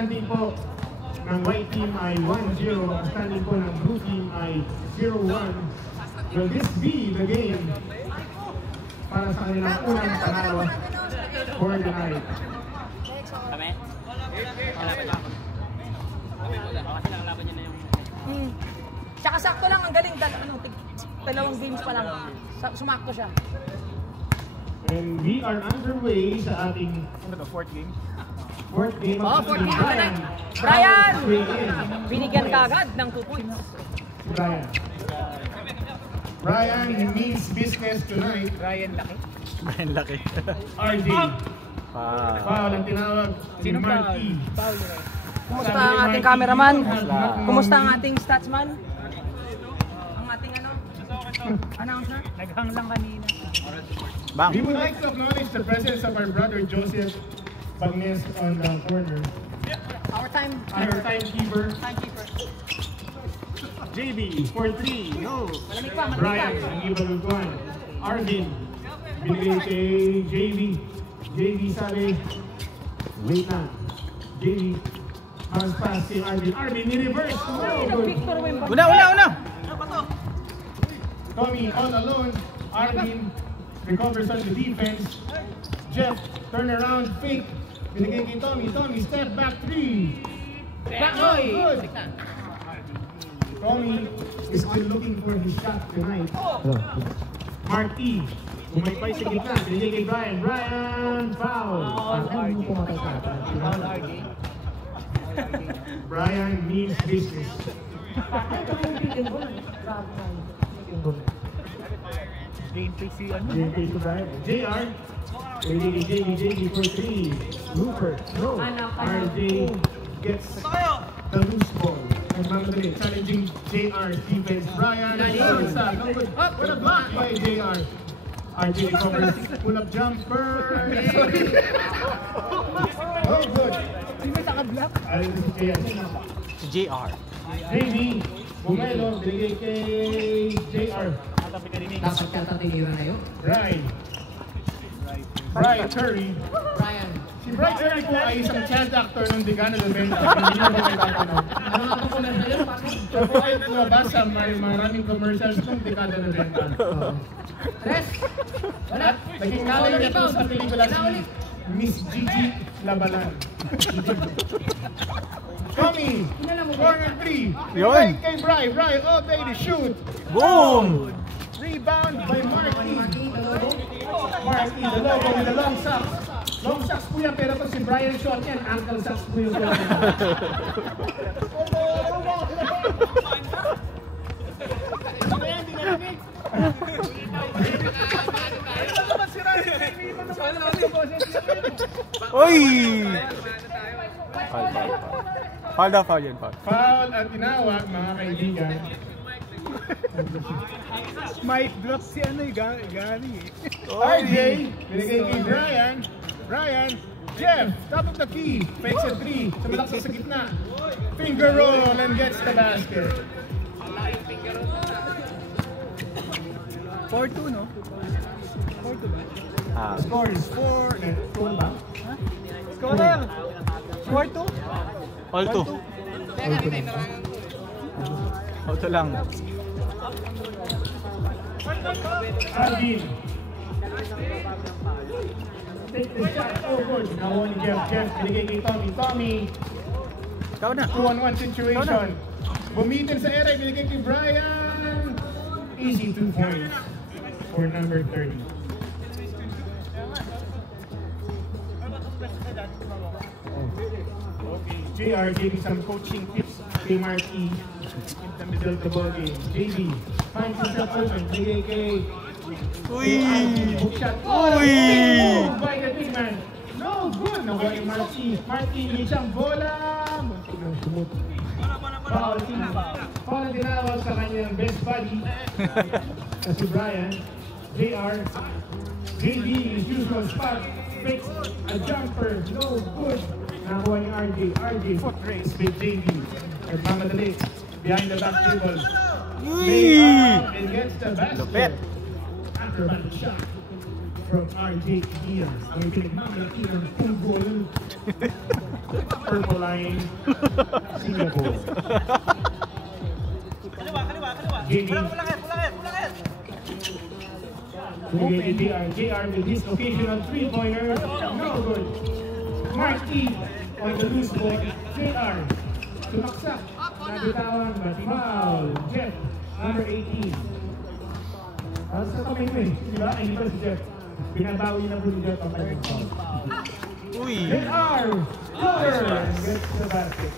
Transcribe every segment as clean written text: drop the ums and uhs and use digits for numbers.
standing po ng white team ay 1-0. Ang standing po ng blue team ay 0-1. Will this be the game para sa kanilang unang panalo for the night? Kami? Kalaban niya ako. Kasi nakalaban niya na yung... Tsaka sakto lang, ang galing. Dalawang games pa lang. Sumakto siya. And we are underway sa ating fourth game. Fourth game. Oh, fourth game. Brian! Binigyan ka agad ng 2 points. Brian, he means business tonight. Brian Laki. RJ. Foul ang tinawag. Sino Marky. Foul. Kumusta ang ating cameraman? Kumusta ang ating statsman? Ang ating announcer? Naghang lang kanina. Bang. We would like to acknowledge the presence of our brother Joseph Bagnes on the corner. Our timekeeper. JB for 3. No. Brian, ang ibalutuan. Arvin. Binigay kay JB. JB sabi, wait na. JB. Mas pass si Arvin. Arvin, ni-reverse. Una! Tommy all alone. Arvin recovers on the defense. Jeff, turn around, fake. Binigay kay Tommy. Tommy, step back 3. Good. Tommy is still looking for his shot tonight. Marty, bumaypay sa gitna. Binigay kay Brian. Brian, foul. Brian means business. Gameplay si ano? Gameplay to Brian. JR. Binigay kay JB for 3. Looper. No. RJ gets the loose ball. Nagmamadali, challenging JR defense. Brian, what a block by JR. RJ recovers, pull-up jumper. Oh, good. Sino naka-block? Si JR. JB, Bumelo, binigay kay JR. Dapat kata tinira na yun. Brian Curry. Si Brian Curry po ay isang child actor ng Digana de Venta. Hindi nyo ba may tatanong? Siya po ay lumabas sa maraming commercials ng Digana de Venta. At naging nanay niya po sa pelikula si Miss Gigi Labalan. Tommy, corner 3. Yun. Kay Brian. Brian, oh baby, shoot. Boom! Rebound by Marky. Marky, the logo with the long socks. Long socks po yan, pero pag si Brian shot yan, ankle socks po yung kulay. Oy! Foul yan. Foul at tinawag, mga kaibigan. Mike block si Gary RJ, binigay kay Brian. Brian, Jeff, top of the key. Fakes a 3. Sumalaksa sa gitna. Finger roll and gets the basket. 4-2, no? 4-2 ba? Score is 4. Score ba? Score! 4-2? All 2. Auto lang. Arvin. Take the shot. Oh, good. Now only Jeff. Binigay kay Tommy. Tommy. Ikaw na. 2-on-1 situation. Bumitin sa area. Binigay kay Brian. Easy 2 points for number 30. JR gave me some coaching tips kay Marky in the middle of the ball game. JB finds himself open. Binigay kay hook shot. Move by the big man. No good. Nakuha yung Marky. Marky, isang bola. Muntik ng sumut. Foul team. Foul ang tinawag sa kanyang best buddy. Kasi Brian. JR. JB, his usual spot. Fakes a jumper. No good. Nakuha ni RJ. Foot race with JB. Nagmamadali. Behind the back dribble. Lay up and gets the basket. Acrobatic shot from RJ Diaz. Ang pinagmamalaki ng full goal. Purple line, Singapore. JD. JR with his occasional three-pointer. No good. Mark E on the loose ball. JR. Sumaksak. Nabitawan, but foul. Jeff, number 18. Sa kamay mo eh. Diba? Ay, dito si Jeff. Binabawi na po ni Jeff ang kanyang foul. Uy! JR. Score! Gets the basket.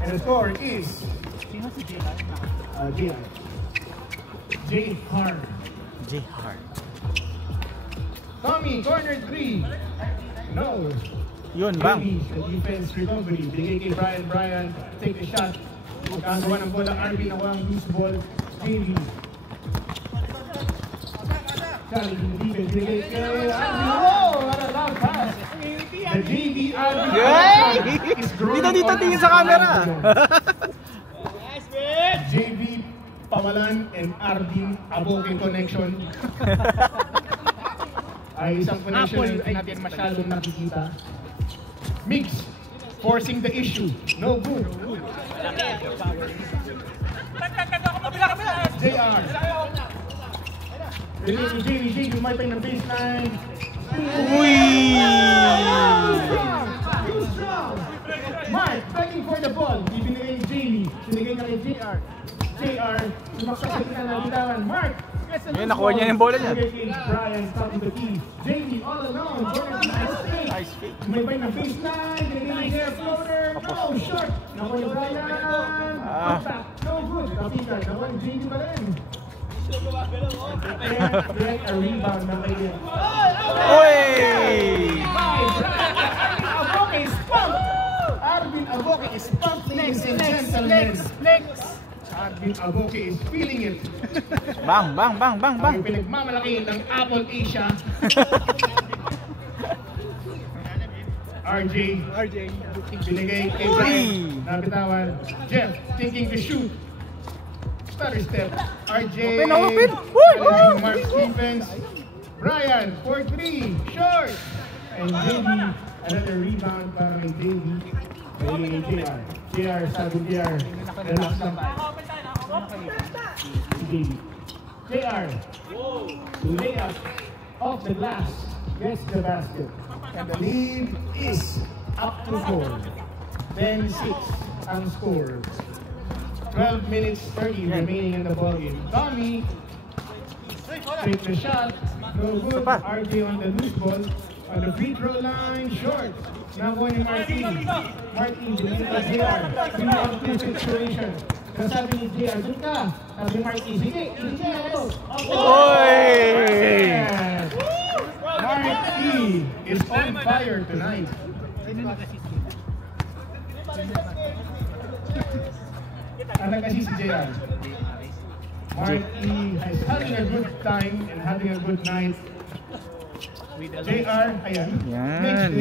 And the score is JR. J. Hart. J. Hart. Tommy, corner 3. No. Yun, bang. The defense recovery. Bigay kay Brian. Take the shot. Kagawa ng bola. RB na walang loose ball. JV. Charlie, defense. Bigay kay RB. Whoa! What a loud pass. The JV RB. Yay! Dito tingin sa camera. JV Pamalan and Arvin Aboke connection. Ay isang connection na hindi natin masyadong nakikita. Mix, forcing the issue. No good. JR. JV umipay ng baseline. Uy! Too strong. Mark, begging for the ball. Ibinigay ni JV. Binigay na kay JR. JR, sumaksak sa kita na bitawan. Mark! Ngayon, nakuha niya yung bola niya. Brian, top of the key. JV, all alone. Nice fake. May bay na baseline. Binigay ni JR floater. No, short. Nakuha ni Brian. Contact. No good. Kapitan. Nakuha ni JV pa rin. Direct a rebound na kayo. Uy! Aboke is pumped. Arvin Aboke is pumped, ladies and gentlemen. Arvin Aboke is feeling it. Bang! Ang pinagmamalaki ng Apple Asia. RJ. Binigay kay Brian. Nabitawan. Jeff thinking to shoot. Stutter step. RJ. Open! Challenging Mark's defense. Brian, 4-3. Short. And JV. Another rebound para kay JV. JR. Sabi JR. Relax lang. JR. To lay up off the glass. Gets the basket. And the lead is up to 4. 10-6 ang score. 12 minutes 30 remaining in the ballgame. Tommy take the shot. No good. RJ on the loose ball. On the free throw line, short. Now going to Martin. Martin, binigyan ka JR. 3-on-2 situation. Sabi ni JR, dun ka. Sabi ni Martin, sige, hindi ako. Oy! Martin is on fire tonight. Ano kasi si JR? Martin is having a good time and having a good night. JR, ayan. Yan.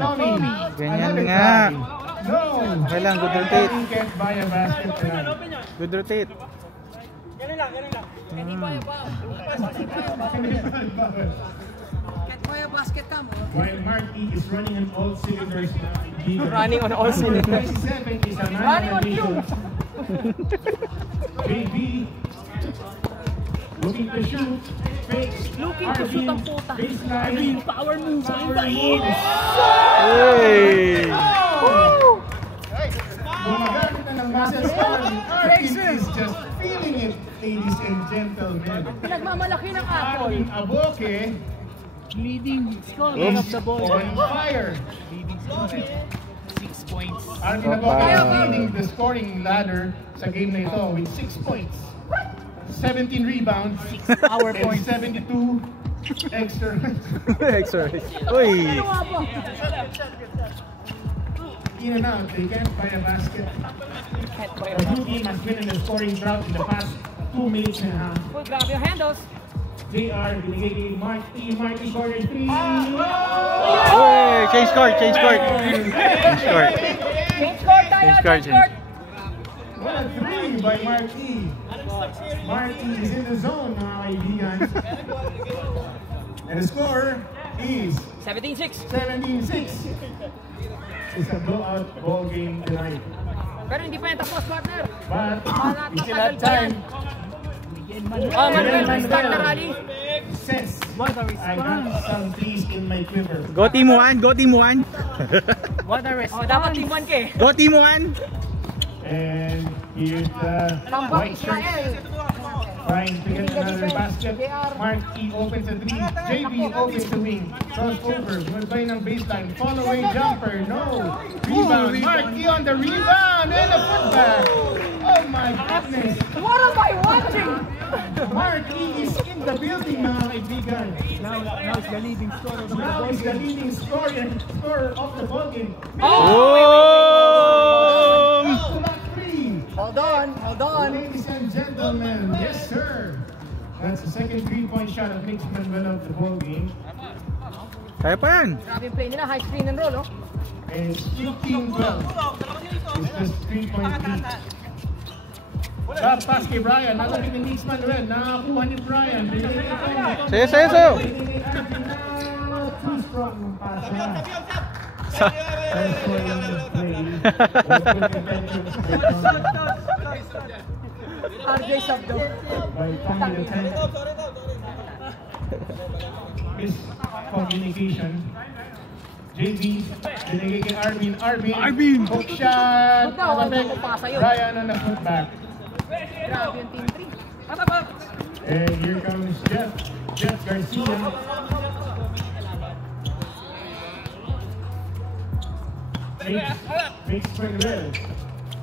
Tommy. Ganyan nga. No. Okay lang, good rotate. Martin can't buy a basket tonight. Good rotate. Can't buy a basket ka mo. While Marty is running on all cylinders now. Running on all cylinders. 37 is a Running on man JB looking to shoot. Fakes. Looking to shoot ang puta. Baseline. Power moves. Power moves. Hey! Gumagamit na ng muscles. Arvin is just feeling it, ladies and gentlemen. Pinagmamalaki ng Apple. Arvin Aboke Leading scorer is of the ball. on fire. Leading scorer. 6 points. Arvin Aboke is leading the scoring ladder sa game na ito with 6 points. 17 rebounds, 6 power and points. 72 extra. Extra. Uy! In and out, they can't buy a basket. The blue team has been in the scoring drought in the past 2 minutes and a half. Uy, grabe yung handles. JR, binigay kay Marty corner 3. Uy! Change court! Change court tayo. Change court. What a 3 by Marty. Marty is in the zone, mga kaibigan. And the score, is 17-6. 17-6. It's a blowout ball game tonight. Pero hindi pa yan tapos, partner. But we still have Matagal pa yan. time. Manuel, start na rally. Says, I got some threes in my quiver. Go team 1, go team 1. What a response. Dapat team 1 ka eh. Go team 1. And here's the white shirt trying to get another basket. Mark E opens a three. JB opens the wing. Crossover. Goodbye ng baseline. Fall away jumper. No. Rebound. Mark E on the rebound. And a putback. Oh my goodness. What am I watching? Mark E is in the building, mga kaibigan. Now it's the leading scorer of the Now ball is the leading scorer of the ball game. Oh! Back-to-back three. Hold on. Ladies and gentlemen, yes sir. That's the second 3-point shot of Nick Manuel of the ball game. Kaya pa yan. Grabe yung play nila, high screen and roll, oh. And 15-12. It's just 3-point lead. Top pass kay Brian. Nalapit ni Nick Manuel. Nakakuha ni Brian. Sayo, sayo, sayo. Too strong yung pass na. RJ Sabdo. By Tommy the 10. Miscommunication. JB, binigay kay Arvin. Arvin! Hook shot! Huwag mo pasa yun. Brian on the putback. Grabe yung team 3. And here comes Jeff Garcia. Makes Manuel,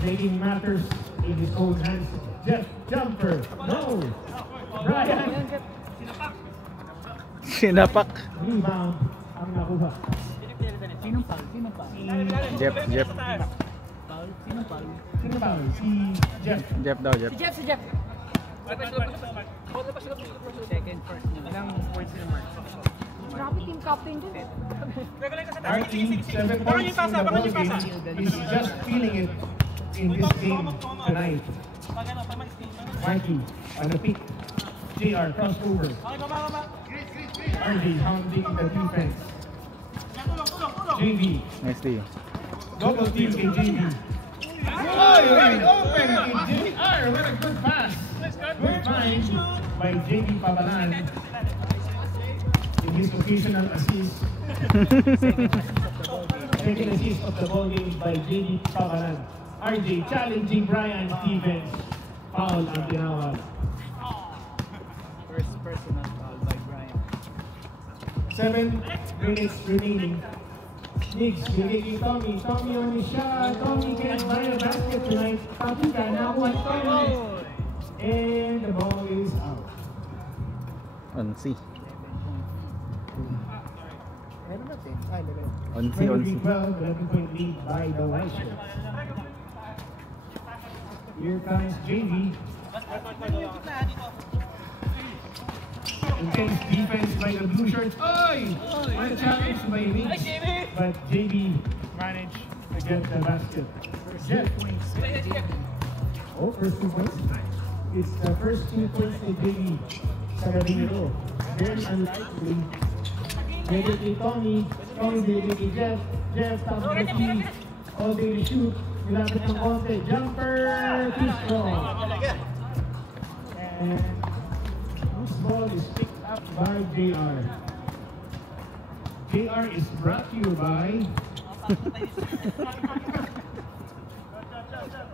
making matters in his own hands. Jeff, jumper, no! Brian, Sinapak. rebound, ang nakuha. Sinong foul? Jeff. Foul? Sinong foul? Sino ba? Si Jeff. Jeff daw, Jeff. Si Jeff. Second, first niya. Ilang words na mark? Grabe team captain din. Our team, 7 points in the ball game, is just feeling it in this game tonight. Marky on the pick. JR crossover. RJ hounding the defense. JB. Nice D. Double team kay JB. Oh, wide open kay JR. What a good pass. Good find by JB Pabalan. In his occasional assist. Second assist of the ball game by JB Pabalan. RJ challenging Brian Stevens. Foul ang tinawag. First personal foul by Brian. 7 minutes remaining. Knicks, bigay kay Tommy. Tommy on his shot. Tommy can't buy a basket tonight. Pakita, nakuha ni Tommy. And the ball is out. On C. Meron na 10. Ay, meron. On C, on C. 12, 11-point lead by the White Shirts. Here comes JV. Intense defense by the Blue Shirts. Oy! One challenge by Knicks. But JV managed to get the basket. Jeff. Oh, first 2 points. It's the first 2 points to JV. Sa Rabiro. Very unlikely. Bigay kay Tommy. Tommy bigay kay Jeff. Jeff top of the key. All day to shoot. Nilapit ng konti. Jumper! Too strong. And this ball is picked up by JR. JR is brought to you by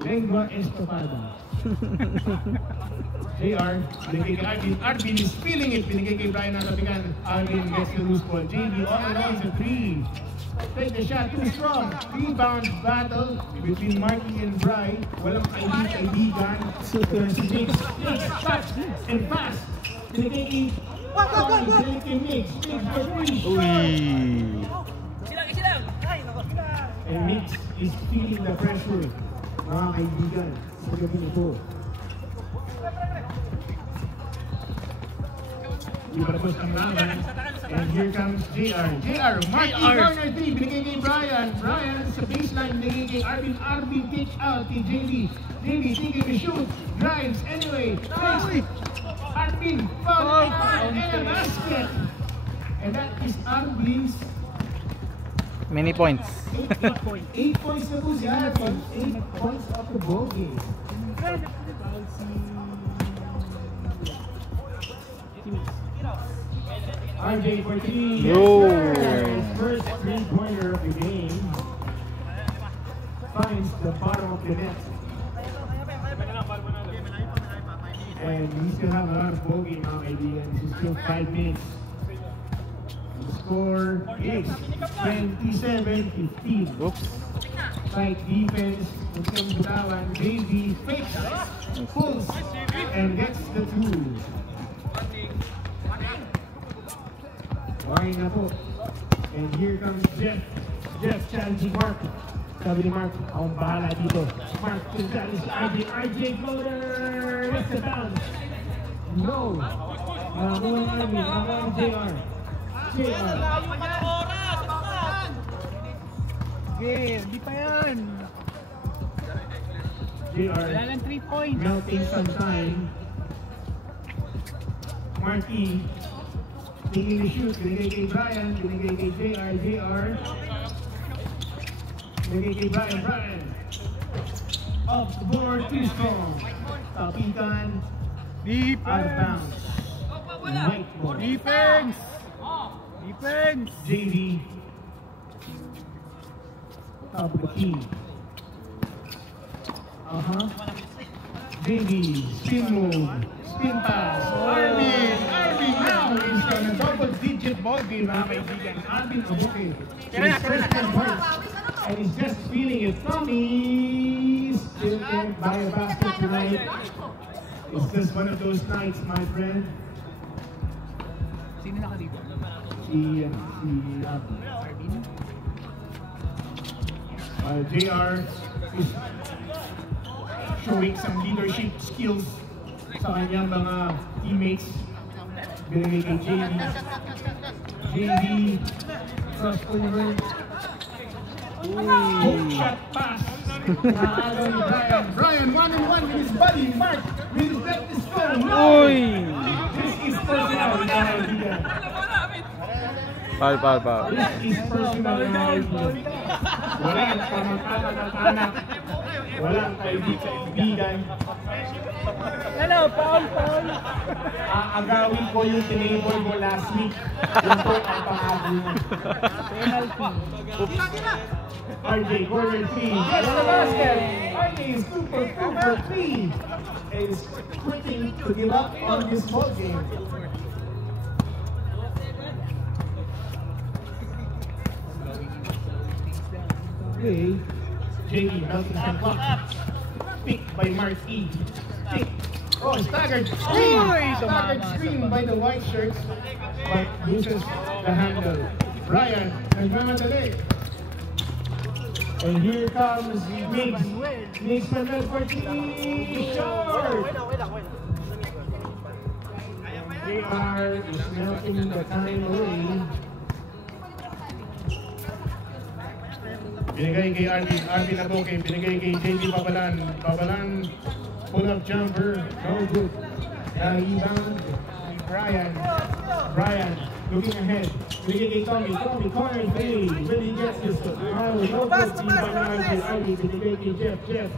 Lengua Estofada. JR, binigay kay Arvin. Arvin is feeling it. Binigay kay Brian Natapigan. Arvin gets the loose ball. JB all alone is a 3. Take the shot, too strong. Rebound battle between Marky and Bry. Walang kaibigan. Si Mix. Shot and pass. Binigay kay binigay kay Mix. Mix for 3. Uy. And Mix is feeling the pressure. Mga kaibigan, sa gabi ito. Ibatos ang laban. And here comes JR. JR, Marky corner 3. Binigay kay Brian. Brian sa baseline. Binigay kay Arvin. Arvin pitch out kay JB. JB thinking to shoot. Drives anyway. Arvin foul and a basket. And that is Arbin's Many points. 8 points na po si Arbin. 8 points of the ball game. RJ for 3. Yo. His first 3-pointer of the game. Finds the bottom of the net. And we still have a lot of ball game now, kaibigan. It's still 5 minutes. The score is 27-15. Oops. Tight defense. Mukhang butawan. JV fakes, pulls, and gets the 2. Okay na po. And here comes Jeff. Jeff challenging Mark. Sabi ni Mark, akong bahala dito. Mark to challenge RJ. RJ floater! What's the bounce? No! Nakakuha ng Arby. Nakakuha ng JR. JR. Okay, hindi pa yan. JR. Wala lang 3 points. Melting some time. Marky. Taking the shoot. Binigay kay Brian. Binigay kay JR. JR. Binigay kay Brian. Brian. Off the board. Too strong. Kapitan. Out of bounds. White ball. Defense! Defense! JV. Top of the key. JV. Spin move. Spin pass. Arvin. Arvin now is on a double-digit ball game, mga kaibigan. Arvin Abuke. His first 10 points. And he's just feeling his tummy. Still can't buy a basket tonight. It's just one of those nights, my friend. Sino naka dito? Si Arvin? JR is showing some leadership skills sa kanyang mga teammates. Binigay kay JV. JV, cross over. Hook shot pass. Naagaw ni Brian. Brian, 1-on-1 with his buddy, Mark. With his left is phone. No! Uy! This is personal, mga kaibigan. Foul. This is personal, mga kaibigan. Walang kamag-anak ng anak. Walang kaibigan. Hello, Paul! Aagawin ko yung tinable mo last week. Yun po ang pangabunan. Penalty. RJ, corner 3. Yes, the basket! RJ is super 3. And is quitting to give up on this ball game. Okay. JV melting some clock. Picked by Mark E. Pick. Oh, staggered screen! Staggered screen by the white shirts. But loses the handle. Brian, nagmamadali. And here comes Miggs. Miggs from the 14. Short! JR is melting the time away. Binigay kay Arvin Abuke, binigay kay JV Babalan, pull-up jumper, no good. Rebound, Brian, looking ahead, binigay kay Tommy, corner three, when he gets this, no good team by Arvin, binigay kay Jeff,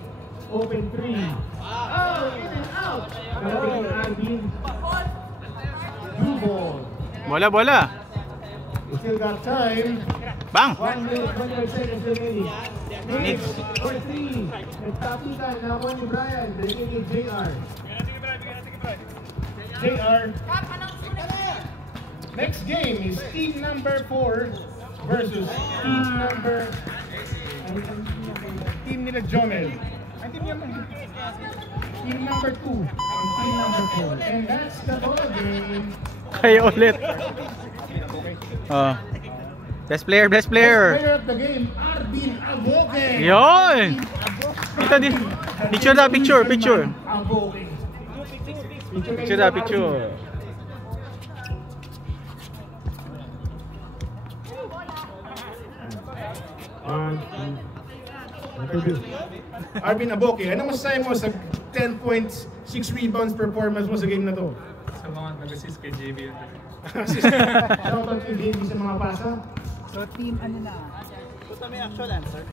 open three, oh, in and out, binigay kay Arvin, blue ball. Bola. We still got time. Bang! 1 minute, 25 seconds remaining. Miggs for 3. Nagkapitan na ako ni Brian. Binigay kay JR. JR. Next game is team number 4 versus team nila Jomel. Team number 2 and team number 4. And that's the ball game. Kayo ulit. Best player. Best player of the game, Arvin Abuke. Yun! Ito din. Picture. Abuke. Picture. Arvin Abuke, ano masasabi mo sa 10 points, 6 rebounds performance mo sa game na to? Sa mga nag-assist kay JV. Shoutout kay JB sa mga pasa. So team ano na? Punta may actual answer.